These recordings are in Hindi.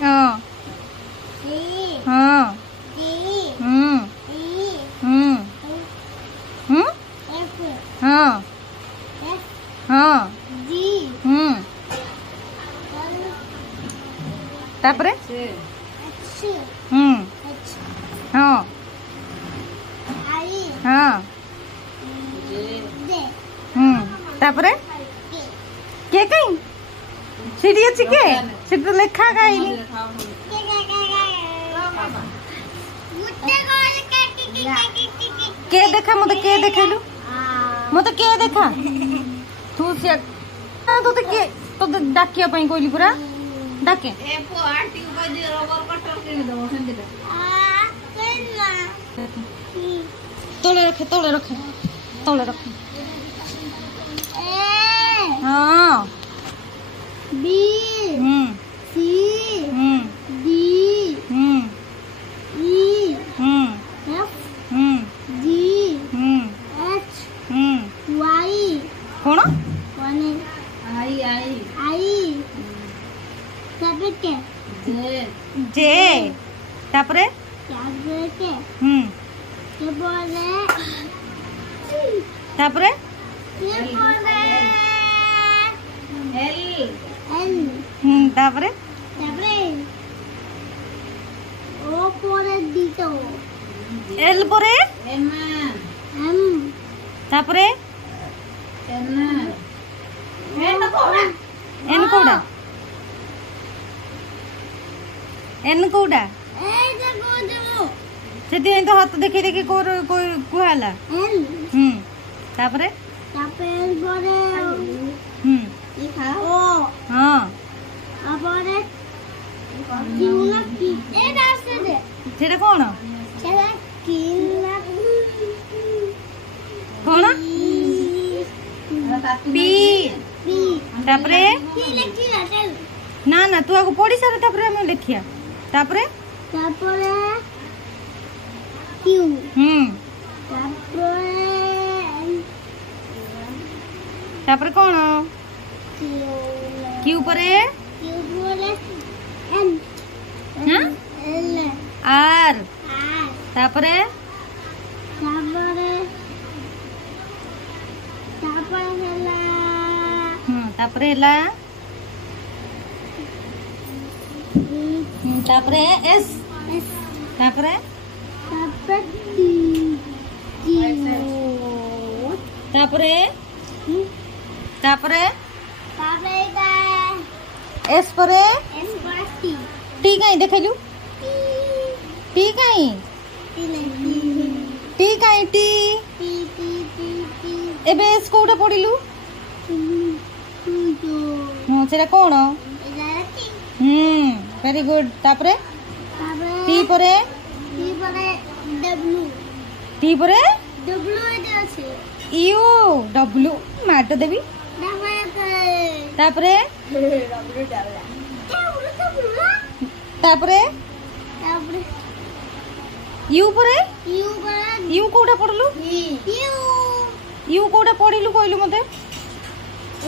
हाँ हाँ हाँ हाँ तापरे हाँ हाँ तापरे के कहीं सीढ़ी अच्छी के सीढ़ी तो लेखा कहीं के देखा मत के देखलु मत के देखा तू से तो के तो डाकिया पई कोइली पूरा डाके ए पो आंटी को जे रबर कटर के दो संदे आ केना तोले रखे तोले रखे ए हां B C D E F G H Y कौन आई जे तापरे तापरे तापरे ओ परे दीतो एल परे एम तापरे एन कोडा एन कोडा ए देखो देखो सेठी तो हाथ देखि देखि कोई कुहाला तापरे परे लिखा ओ हां अपरे किउना की ए रास्ते दे सेटा कोन सेटा किउना कोन पी तापरे ना ना तू आगो पढ़ी सारे तापरे हम लिखिया तापरे क्यू तापरे कौन क्यू परे एन आर तापरे तापरे ला तापरे एस तापरे तापरे तापरे एस परे टी कहीं देखलु टी कहीं टी एबे एस कोटा पढिलु हां सेरा कोन वेरी गुड तापरे टी परे डब्ल्यू टी परे डब्ल्यू एते আছে यू डब्ल्यू माट देबी तापरे तापरे यू परे यू कोटा पढलु यू कोटा पढिलु कहलु मते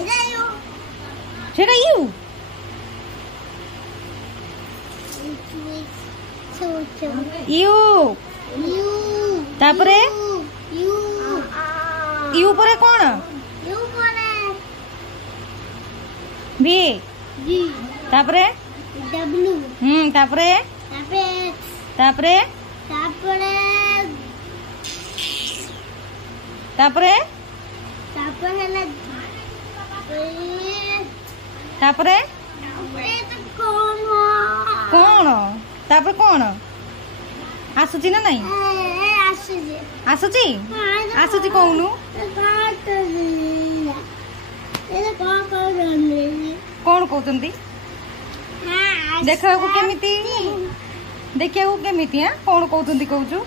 एटा यू सेटा यू यू तापरे यू परे कौन बी तापरे डब्ल्यू तापरे तापरे तापरे तापरे कौन तापर कौन आसुची ना नहीं आसुची आसुची कहूनु कौन कहते देखा केमिति देखिया केमिति कौन कहते कहूचु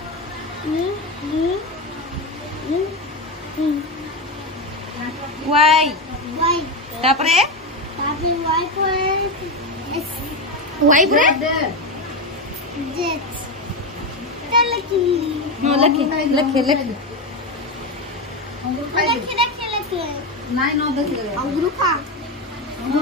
वाई तापरे वाई पर जेट लकी हां lucky lucky lucky lucky lucky नहीं न देख अंगूर खा